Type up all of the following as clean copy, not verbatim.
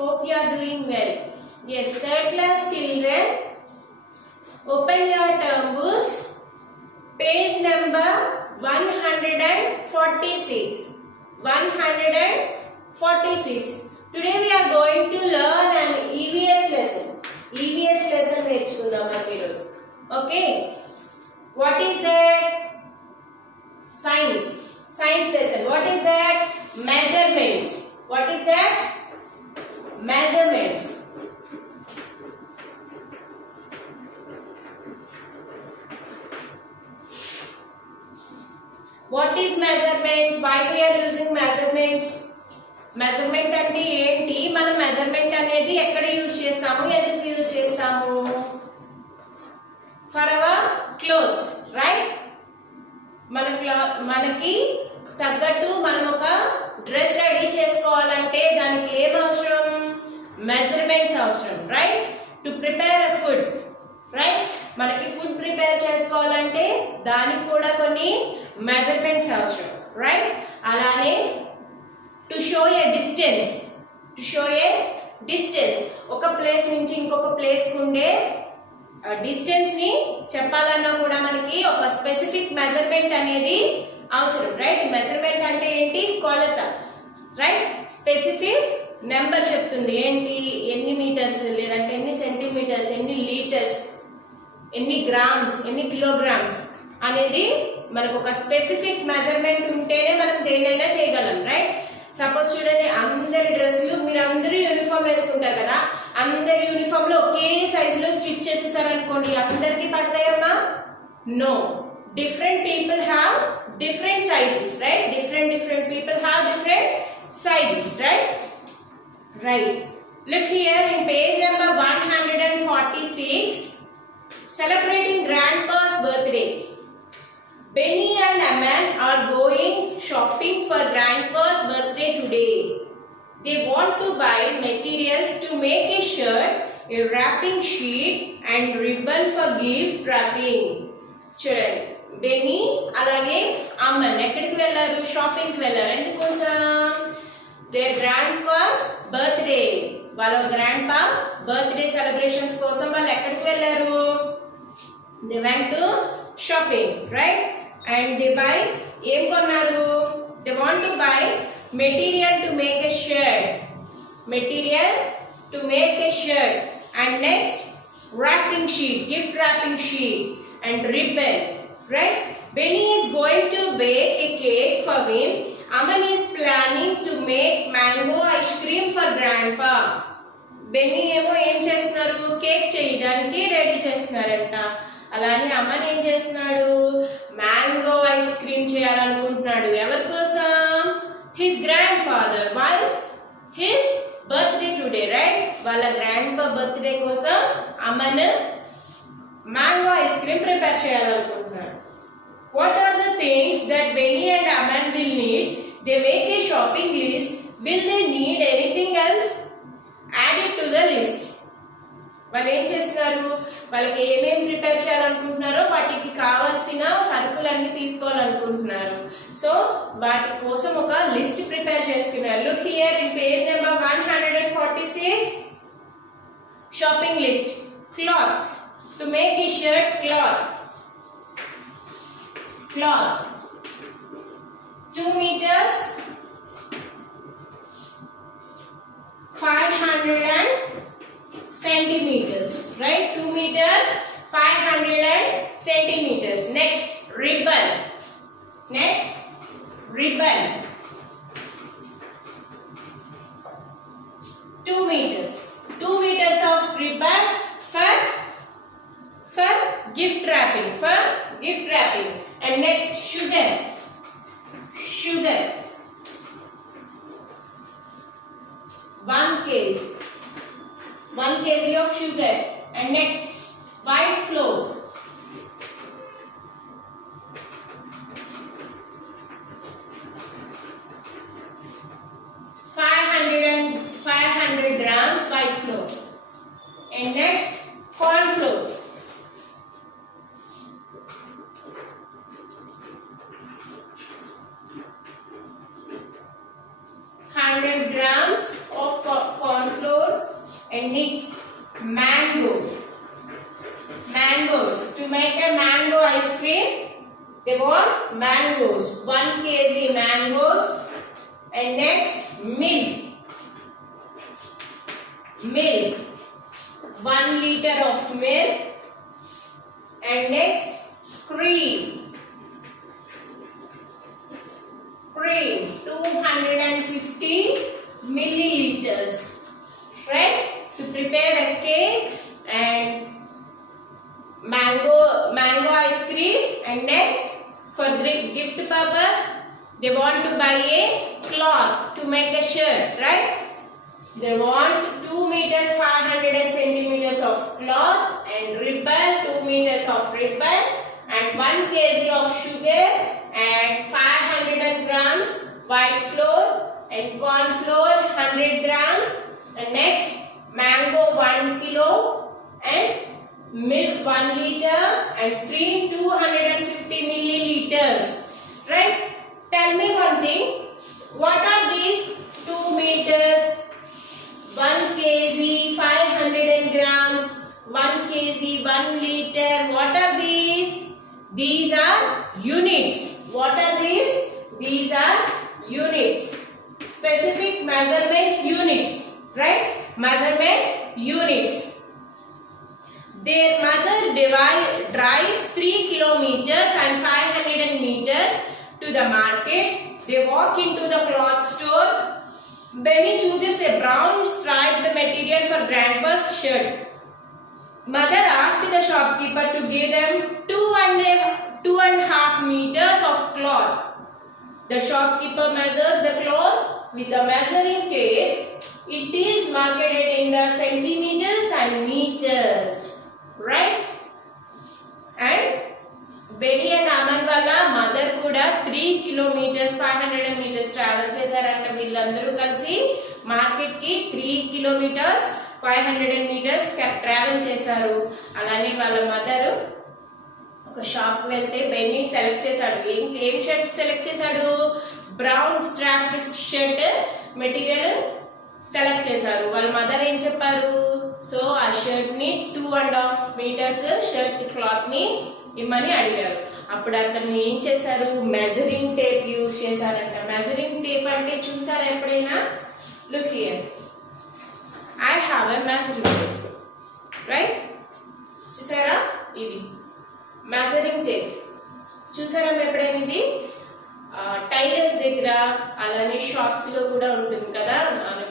Hope you are doing well. Yes, third class children, open your term books. Page number 146. 146. Today we are going to learn an EVS lesson. EVS lesson నేర్చుకుందాం మనం ఈరోజు. Okay. What is that? Science. Science lesson. What is that? Measurements. What is that? Measurements. What is measurement? Why we are using measurements? Measurement అంటే ఏంటి? మనం measurement అనేది ఎక్కడ యూజ్ చేస్తాము, ఎందుకు యూజ్ చేస్తాము? For our clothes, right? మనకి తగ్గట్టు మనం ఒక డ్రెస్ రెడీ చేసుకోవాలంటే దానికి ఏం అవసరం? మెజర్మెంట్స్ అవసరం, right? To prepare a food, right? మనకి ఫుడ్ ప్రిపేర్ చేసుకోవాలంటే దానికి కూడా కొన్ని మెజర్మెంట్స్ అవసరం, రైట్? అలానే టు షో ఏ డిస్టెన్స్, ఒక ప్లేస్ నుంచి ఇంకొక ప్లేస్కి ఉండే డిస్టెన్స్ ని చెప్పాలన్నా కూడా మనకి ఒక స్పెసిఫిక్ మెజర్మెంట్ అనేది అవసరం, రైట్? మెజర్మెంట్ అంటే ఏంటి? కొలత, రైట్? స్పెసిఫిక్ నెంబర్ చెప్తుంది ఏంటి, ఎన్ని మీటర్స్ లేదంటే ఎన్ని సెంటీమీటర్స్, ఎన్ని లీటర్స్, ఎన్ని గ్రామ్స్, ఎన్ని కిలోగ్రామ్స్ అనేది మనకు ఒక స్పెసిఫిక్ మెజర్మెంట్ ఉంటేనే మనం దేన్నైనా చేయగలం, రైట్? సపోజ్ చూడండి, అందరి డ్రెస్సులు, మీరు అందరూ యూనిఫామ్ వేసుకుంటారు కదా, అందరి యూనిఫామ్ లో ఒకే సైజులో స్టిచ్ చేసేసారు అనుకోండి, అందరికి పడతాయమ్మా? No, different people have different sizes, right? Different people have different sizes, right? Look here in page number 146, celebrating grandpa's birthday. Benny and Aman are going shopping for grandpa's birthday today. They want to buy materials to make a shirt, a wrapping sheet and ribbon for gift wrapping. చూడండి, బెన్నీ అలాగే అమ్మన్ ఎక్కడికి వెళ్ళారు? షాపింగ్ కి వెళ్ళారు. ఎందుకోసం? There grand pass birthday, వాళ్ళ grandpa birthday celebrations కోసం వాళ్ళు ఎక్కడికి వెళ్ళారు? They went to shopping, right? And they by, ఏం కొన్నారు? They want to buy material to make a shirt, and next wrapping sheet, gift wrapping sheet and ribbon, right? Benny is going to bake a cake for him. Aman is planning to make mango ice cream for grandpa. Benny ఏమో ఏం చేస్తున్నారు? కేక్ చేయడానికి రెడీ చేస్తున్నారంట. అలానే అమన్ ఏం చేస్తున్నాడు? Mango ice cream చేయాలనుకుంటున్నాడు. ఎవరి కోసం? His grandfather. Why? His birthday today, right? వాళ్ళ గ్రాండ్ పా బర్త్డే కోసం Aman mango ice cream prepare చేయాలనుకుంటున్నాడు. What are the things that Benny and Aman will need? They make a shopping list. Will they need anything else? Add it to the list. వాళ్ళు ఏం చేస్తున్నారు? వాళ్ళకి ఏమేమి ప్రిపేర్ చేయాలనుకుంటున్నారో వాటికి కావాల్సిన సరుకులన్నీ తీసుకోవాలనుకుంటున్నారు. సో వాటి కోసం ఒక లిస్ట్ ప్రిపేర్ చేస్తున్నారు. Look here in page number 146, shopping list. Cloth. To make a shirt, cloth 2 meters 500 centimeters, right? 2 meters 500 centimeters. Next, ribbon. 2 meters of ribbon for gift wrapping, and next sugar 1 kg of sugar, and next white flour 500 grams white flour, and next corn flour 100 grams of corn flour, And next, mangoes. To make a mango ice cream, they want mangoes. 1 kg mangoes. And next, milk. 1 liter of milk. And next, cream 250 milliliters, right? To prepare a cake and mango ice cream. And next, for the gift purpose, they want to buy a cloth to make a shirt, right? They want 2 meters 500 centimeters of cloth and ribbon, 2 meters of ribbon, and 1 kg of sugar and 500 grams white flour and corn flour 100 grams. And next, mango 1 kilo and milk 1 liter and cream 250 milliliters, right? Tell me one thing, what are these 2 meters, 1 kg, 500 grams, 1 kg, 1 liter? What are these? These are units. What are these? These are units. Specific measurement units, right? Measurement units. Their mother drives 3 kilometers and 500 meters to the market. They walk into the cloth store. Benny chooses a brown striped material for grandpa's shirt. Mother asked the shopkeeper to give them 2.5 meters of cloth. The shopkeeper measures the cloth with the measuring tape. It is marketed in the centimeters and meters, right? And Benny and Aman wala mother kuda 3 kilometers 500 meters travel chesaranta. Villandaru kalsi market ki 3 kilometers 500 meters travel చేశారు. అలానే వాళ్ళ మదర్ ఒక షాప్ వెళ్తే Benny select చేశాడు. ఏం shirt select చేశాడు? Brown strap shirt material select చేశారు. వాళ్ళ మదర్ ఏం చెప్పారు? సో ఆ షర్ట్ ని 2.5 మీటర్స్ షర్ట్ క్లాత్ ని ఇమ్మని అడిగారు. అప్పుడు అతను ఏం చేశారు? మెజరింగ్ టేప్ యూజ్ చేశారంట. మెజరింగ్ టేప్ అంటే చూసారా ఎప్పుడైనా? Look here, I have a measuring tape, right? చూసారా? ఇది మెజరింగ్ టేప్. చూసారా ఎప్పుడైనా? ఇది టైలర్స్ దగ్గర అలానే షాప్స్ లో కూడా ఉంటుంది కదా,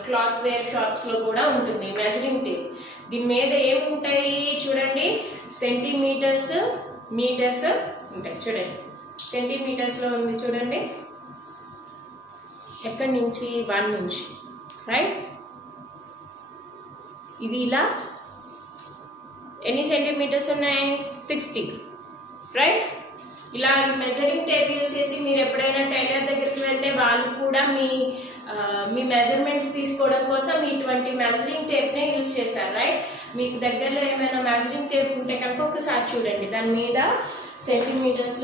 క్లాత్ వేర్ షాప్స్ లో కూడా ఉంటుంది మెజరింగ్ టేప్. దీని మీద ఏముంటాయి చూడండి, సెంటీమీటర్స్ మీటర్స్ ఉంటాయి. చూడండి సెంటీమీటర్స్ లో ఉంది చూడండి, ఎక్కడి నుంచి 1 నుంచి, రైట్? ఇది ఇలా ఎన్ని సెంటీమీటర్స్ ఉన్నాయి? 60, రైట్? ఇలా మెజరింగ్ టేప్ యూజ్ చేసి మీరు ఎప్పుడైనా టైలర్ దగ్గరికి వెళ్తే వాళ్ళు కూడా మీ మెజర్మెంట్స్ తీసుకోవడం కోసం ఇటువంటి మెజరింగ్ టేప్నే యూజ్ చేస్తారు, రైట్? మీకు దగ్గరలో ఏమైనా మెజరింగ్ టేప్ ఉంటే కనుక ఒకసారి చూడండి, దాని మీద సెంటీమీటర్స్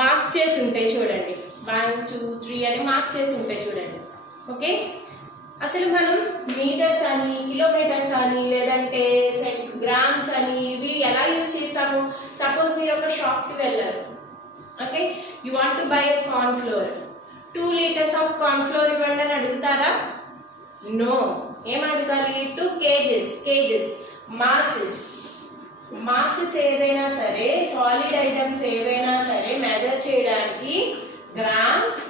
మార్క్ చేసి ఉంటాయి చూడండి, 1 2 3 అని మార్క్ చేసి ఉంటాయి చూడండి. ఓకే, అసలు మనం మీటర్స్ అని, కిలోమీటర్స్ అని, లేదంటే గ్రామ్స్ అని ఇవి ఎలా యూజ్ చేస్తాము? సపోజ్ మీరు ఒక షాప్కి వెళ్ళారు, okay, you want to buy a corn flour. 2 liters of corn flour ఇవ్వండి అని అడుగుతారా? నో. ఏం అడగాలి? 2 kgs. మాసెస్ ఏదైనా సరే, సాలిడ్ ఐటమ్స్ ఏవైనా సరే మెజర్ చేయడానికి గ్రామ్స్,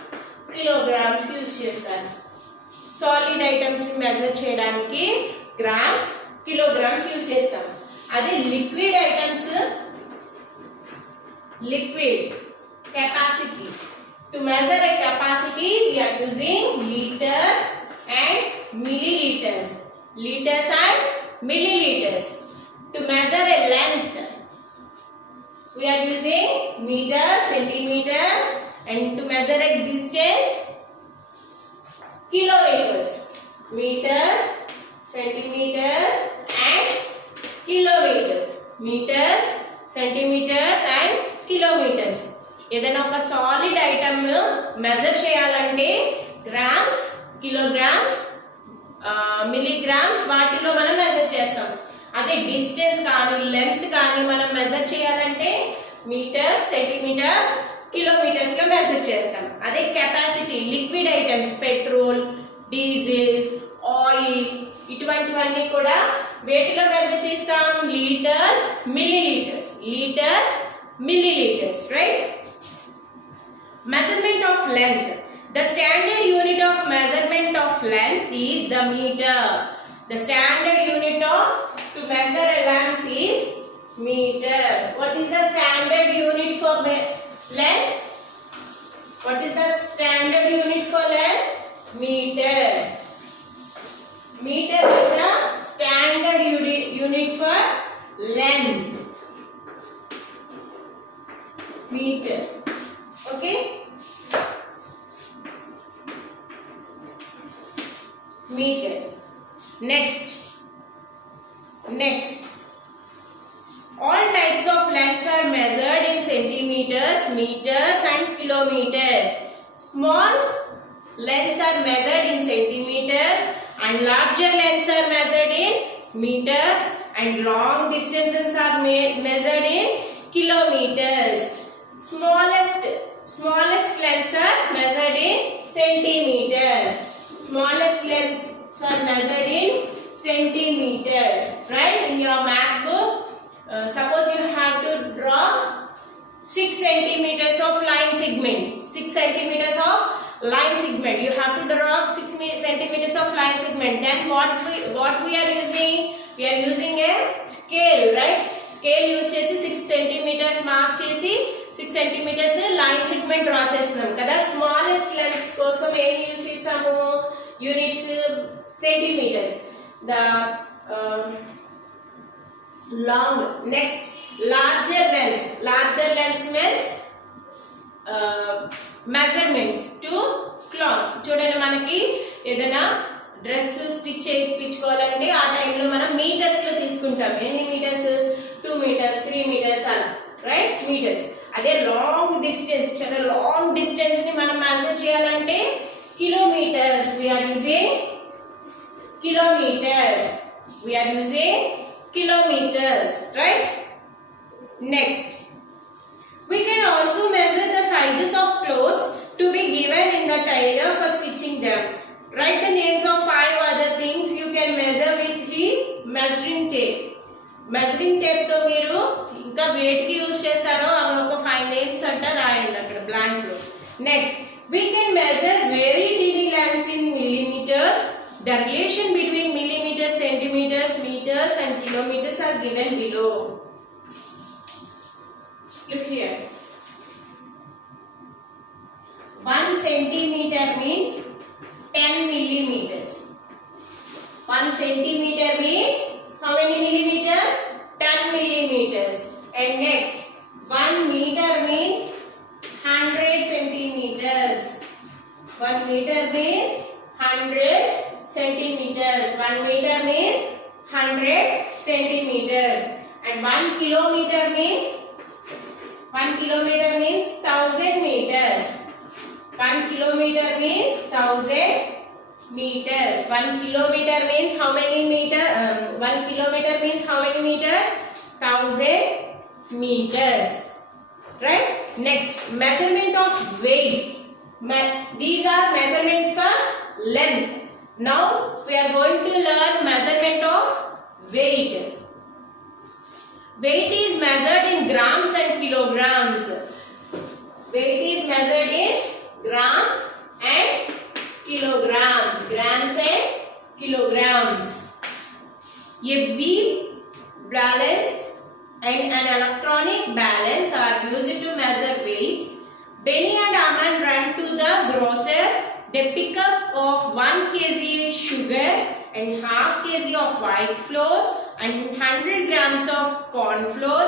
కిలోగ్రామ్స్ యూజ్ చేస్తారు. సాలిడ్ ఐటమ్స్ ని మెజర్ చేయడానికి గ్రామ్స్, కిలోగ్రామ్స్ యూజ్ చేస్తాం. అదే liquid items, liquid capacity, to measure a capacity we are using liters and milliliters. Liters and milliliters. To measure a length we are using meters, centimeters, and to measure a distance kilometers. Meters, centimeters and kilometers. Meters, centimeters and kilometers. ఏదైనా ఒక solid item measure చేయాలంటే grams, kilograms, milligrams వాటిలో వాటిలో మనం మెజర్ చేస్తాం. అదే డిస్టెన్స్ కానీ లెంత్ కానీ మనం మెజర్ చేయాలంటే మీటర్స్, సెంటీమీటర్స్, కిలోమీటర్స్ లో మెజర్ చేస్తాం. అదే capacity liquid items petrol, diesel, oil ఇటువంటివన్నీ కూడా వేటిలో మెజర్ చేస్తాం? Litres, millilitres. Litres, millilitres, right? Measurement of length. The standard unit of measurement of length is the meter. The standard unit of to measure a length is meter. What is the standard unit for length? What is the standard unit for length? Meter. Meter is the standard unit for length. Meter. Okay? Meter. Next. All types of lengths are measured in centimeters, meters and kilometers. Small lengths are measured in centimeters and larger lengths are measured in meters and long distances are measured in kilometers. Smallest lengths are measured in centimeters. Smallest lengths are measured in centimeters. Right? In your math book, suppose you have to draw 6 centimeters of line segment. 6 centimeters of line segment. You have to draw 6 centimeters of line segment. Then what we are using? We are using a scale, right? Scale use చేసి 6 centimeters mark చేసి 6 centimeters line segment draw చేస్తున్నాం కదా. Smallest lengths కోసం ఏం use చేస్తాము? Units centimetres. The long. Next larger lengths means measurements to cloths. చూడండి, మనకి ఏదైనా డ్రెస్ స్టిచ్ చేయించుకోవాలంటే ఆ టైంలో మనం మీటర్స్ లో తీసుకుంటాం. ఎన్ని మీటర్స్? 2 meters, 3 meters అలా, రైట్? మీటర్స్. అదే లాంగ్ డిస్టెన్స్, చాలా లాంగ్ డిస్టెన్స్ ని మనం మెజర్ చేయాలంటే kilometres. We're using kilometres, right? Next, we can also measure the sizes of clothes to be given in the tailor for stitching them. Write the names of 5 other things you can measure with the measuring tape. Measuring tape తో మీరు ఇంకా వేటికి యూజ్ చేస్తారో అవి ఒక 5 నేమ్స్ అంట రాయండి అక్కడ బ్లాంక్స్ లో. Next, we can measure very teeny lengths in millimeters. The relation between millimeters, centimeters, meters and kilometers are given below. Look here. 1 centimeter means 10 millimeters. 1 centimeter means how many millimeters? 10 millimeters. And next, 1 meter means 100 centimeters. 1 meter means 100 centimeters. 1 meter means 100 centimeters. And 1 kilometer means 1000 meters. 1 kilometer means 1000 meters. 1 kilometer means how many meters? 1 kilometer means how many meters? 1000 meters. Right? Next, measurement of weight. These are measurements for length. Now we are going to learn measurement of weight. Weight is measured in grams and kilograms. Weight is measured in grams and kilograms. Grams and kilograms. A beam balance and an electronic balance are used to measure weight. Benny and Aman run to the grocer. They pick up of 1 kg sugar and half kg of white flour and 100 grams of corn flour.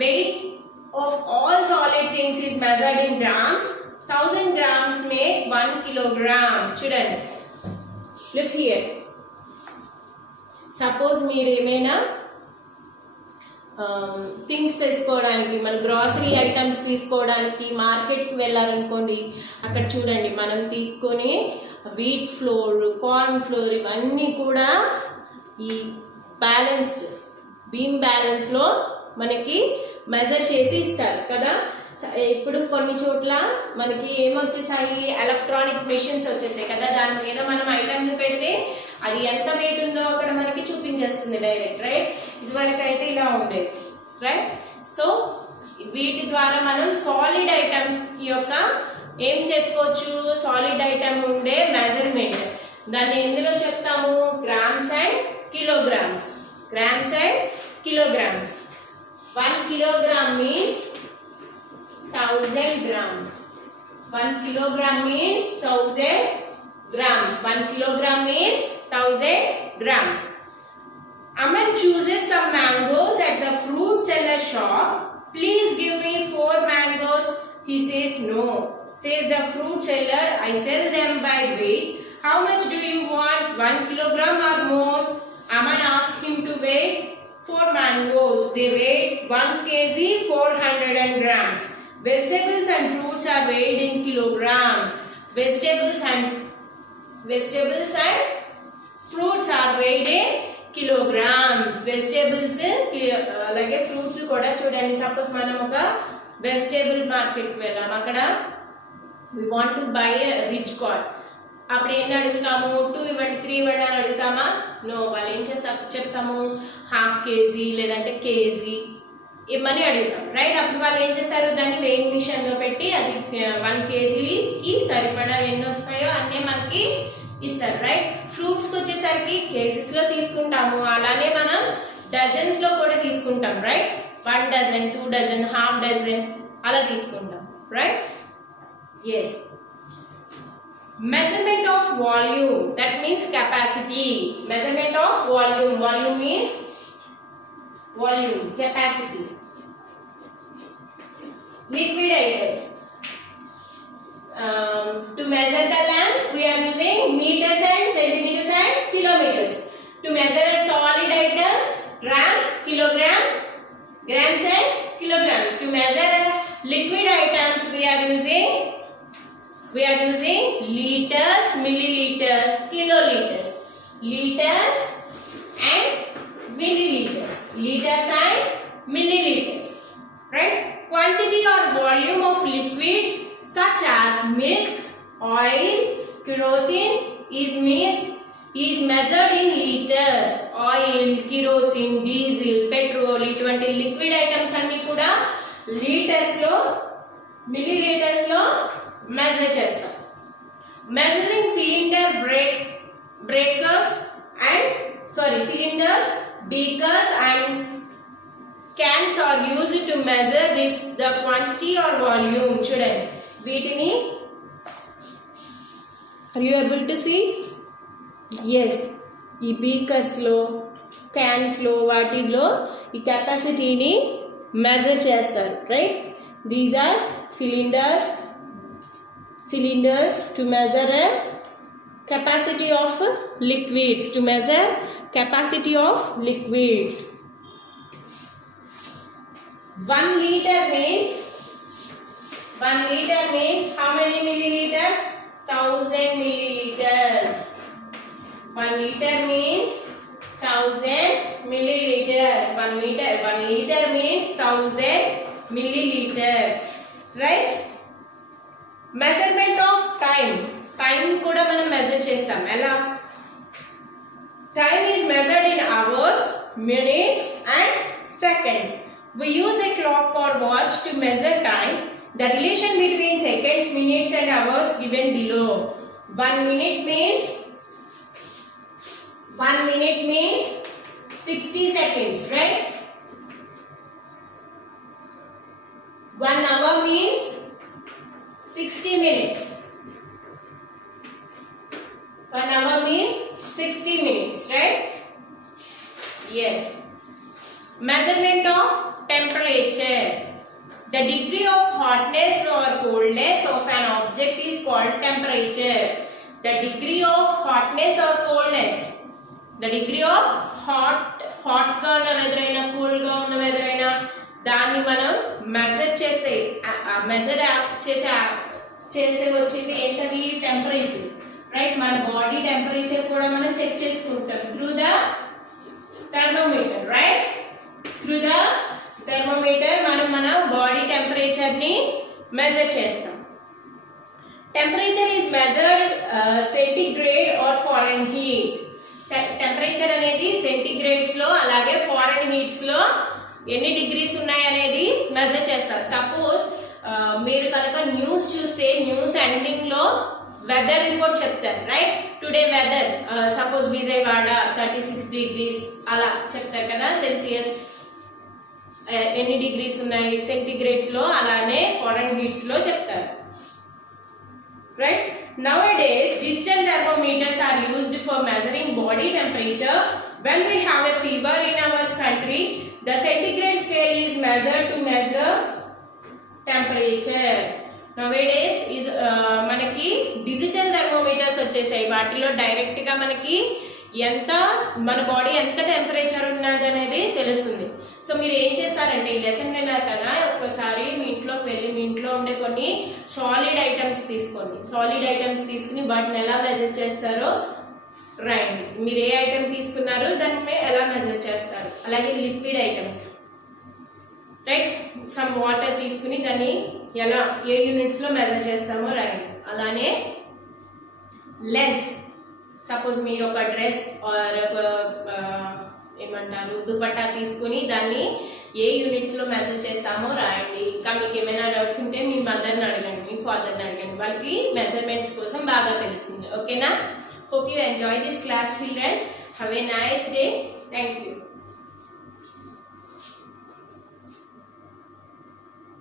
Weight of all solid things is measured in grams. 1000 grams make 1 kilogram. Children, look here. Suppose మీరు ఏమైనా థింగ్స్ తీసుకోవడానికి, మన grocery items తీసుకోవడానికి మార్కెట్కి వెళ్ళాలనుకోండి. అక్కడ చూడండి, మనం తీసుకొని వీట్ ఫ్లోర్, కార్న్ ఫ్లోర్ ఇవన్నీ కూడా ఈ బ్యాలెన్స్డ్ బీమ్ బ్యాలెన్స్లో మనకి మెజర్ చేసి ఇస్తారు కదా. ఇప్పుడు కొన్ని చోట్ల మనకి ఏమొచ్చేసాయి, ఎలక్ట్రానిక్ మెషిన్స్ వచ్చేసాయి కదా, దాని మీద మనం ఐటమ్ని పెడితే అది ఎంత వెయిట్ ఉందో అక్కడ మనకి చూపించేస్తుంది డైరెక్ట్, రైట్. ఇదివరకు అయితే ఇలా ఉండేది, రైట్. సో వీటి ద్వారా మనం సాలిడ్ ఐటమ్స్ యొక్క ఏం చెప్పుకోవచ్చు, సాలిడ్ ఐటమ్ ఉండే మెజర్మెంట్ దాన్ని ఎందులో చెప్తాము, grams and kilograms. Grams and kilograms. 1 kilogram means 1000 grams. 1 kilogram means 1000 grams. 1 kilogram means 1000 grams. Aman chooses some mangoes at the fruit seller shop. Please give me 4 mangoes. He says no. Says the fruit seller, I sell them by weight. How much do you want? 1 kilogram or more? Aman asked him to weigh 4 mangoes. They weighed 1 kg 400 grams. Vegetables and fruits are weighed in kilograms. Vegetables and fruits are weighed in kilograms. Vegetables అలాగే ఫ్రూట్స్ కూడా చూడండి. సపోజ్ మనం ఒక వెజిటేబుల్ మార్కెట్కి వెళ్ళాం, అక్కడ we want to buy a rich cod. అప్పుడు ఏం అడుగుతాము, 2 ఇవ్వండి 3 ఇవ్వండి అని అడుగుతామా? నో. వాళ్ళు ఏం చెప్తాము, ½ kg లేదంటే కేజీ ఇమ్మని అడుగుతాం, రైట్. అప్పుడు వాళ్ళు ఏం చేస్తారు, దాన్ని వెయింగ్ మిషన్లో పెట్టి అది 1 kgకి సరిపడా ఎన్ని వస్తాయో అన్నీ మనకి ఇస్తారు, రైట్. ఫ్రూట్స్కి వచ్చేసరికి కేజీస్లో తీసుకుంటాము, అలానే మనం డజన్స్లో కూడా తీసుకుంటాం, రైట్. 1 dozen, 2 dozen, ½ dozen అలా తీసుకుంటాం, right. Yes. Measurement of volume, that means capacity. Measurement of volume. Volume means volume, capacity. Liquid items. To measure the length, we are using meters and centimeters and kilometers. To measure a solid items, grams, kilograms, grams and kilograms. To measure liquid items, we are using liters, milliliters, kiloliters. Liters and milliliters. Liters and milliliters. Right? Quantity or volume of liquids such as milk, oil, kerosene is measured in liters. Oil, kerosene, diesel, petrol ఇటువంటి liquid items అన్ని కూడా లీటర్స్ లో, మిల్లీలీటర్స్ లో మెజర్ చేస్తాం. Measuring cylinders, beakers and cans are used to measure the quantity or volume. చూడండి వీటిని, are you able to see? yes. ఈ బీకర్స్లో, క్యాన్స్లో వాటిలో ఈ కెపాసిటీని మెజర్ చేస్తారు, right. These are cylinders to measure a capacity of liquids. To measure capacity of liquids. 1 liter means how many milliliters? 1000 milliliters. 1 liter means 1000 milliliters. 1 liter means 1000 milliliters, right. Measurement of time. Time కూడా మనం మెజర్ చేస్తాం. ఎలా? Time is measured in hours, minutes and seconds. We use a clock or watch to measure time. The relation between seconds, minutes and hours given below. 1 minute means 60 seconds, right? 1 hour means 60 minutes. 1 hour means 60 minutes, right? Yes. Measurement of temperature. The degree of hotness or coldness of an object is called temperature. The degree of hotness or coldness. The degree of hot గా ఉన్న వెదర్ అయినా, కూల్ గా ఉన్న వెదర్ అయినా, దాన్ని మనం మెజర్ చేస్తే వచ్చేది ఏంటది? Temperature, right. మన బాడీ టెంపరేచర్ కూడా మనం చెక్ చేసుకుంటాం through the thermometer, right? Through the thermometer మనం మన బాడీ టెంపరేచర్ ని మెజర్ చేస్తాం. Temperature is measured centigrade or Fahrenheit. Temperature అనేది సెంటిగ్రేడ్స్ లో అలాగే ఫారెన్ హీట్స్ లో ఎన్ని డిగ్రీస్ ఉన్నాయి అనేది మెజర్ చేస్తారు. సపోజ్ మీరు కనుక న్యూస్ చూస్తే న్యూస్ ఎండింగ్ లో వెదర్ రిపోర్ట్ చెప్తారు, right? Today weather suppose Vijayawada 36 degrees అలా చెప్తారు కదా. సెల్సియస్ ఎన్ని డిగ్రీస్ ఉన్నాయి సెంటిగ్రేడ్స్ లో, అలానే ఫారెన్ హీట్స్ లో చెప్తారు, right? Nowadays digital thermometers are used for measuring body temperature. When we have a fever in our country, the centigrade scale is measured to measure temperature. Nowadays మనకి డిజిటల్ థర్మోమీటర్స్ వచ్చేసాయి. వాటిలో డైరెక్ట్ గా మనకి ఎంత మన బాడీ ఎంత టెంపరేచర్ ఉన్నది అనేది తెలుస్తుంది. సో మీరు ఏం చేస్తారంటే ఈ లెసన్ విన్నారు కదా, ఒకసారి మీ ఇంట్లోకి వెళ్ళి మీ ఇంట్లో ఉండే కొన్ని సాలిడ్ ఐటమ్స్ తీసుకోండి. సాలిడ్ ఐటమ్స్ తీసుకుని వాటిని ఎలా మెజర్ చేస్తారో రాయండి. మీరు ఏ ఐటమ్ తీసుకున్నారో దాన్ని ఎలా మెజర్ చేస్తారు. అలాగే liquid items, right? Some water తీసుకుని దాన్ని ఎలా ఏ యూనిట్స్ లో మెజర్ చేస్తామో రాయండి. అలానే లెన్స్, సపోజ్ మీరు ఒక డ్రెస్ ఆర్ ఏమంటారు దుపట్టా తీసుకుని దాన్ని ఏ యూనిట్స్ లో మెజర్ చేస్తామో రాయండి. ఇంకా మీకు ఏమైనా డౌట్స్ ఉంటే మీ మదర్ని అడగండి, మీ ఫాదర్ని అడగండి, వాళ్ళకి మెజర్మెంట్స్ కోసం బాగా తెలుస్తుంది. ఓకేనా? Hope you enjoy this class children. Have a nice day. Thank you.